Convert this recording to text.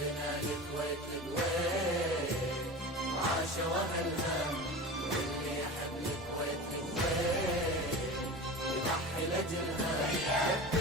لنا الكويت الوين عاشوا أهلها، واللي يحب الكويت الوين يضحي لأجلها.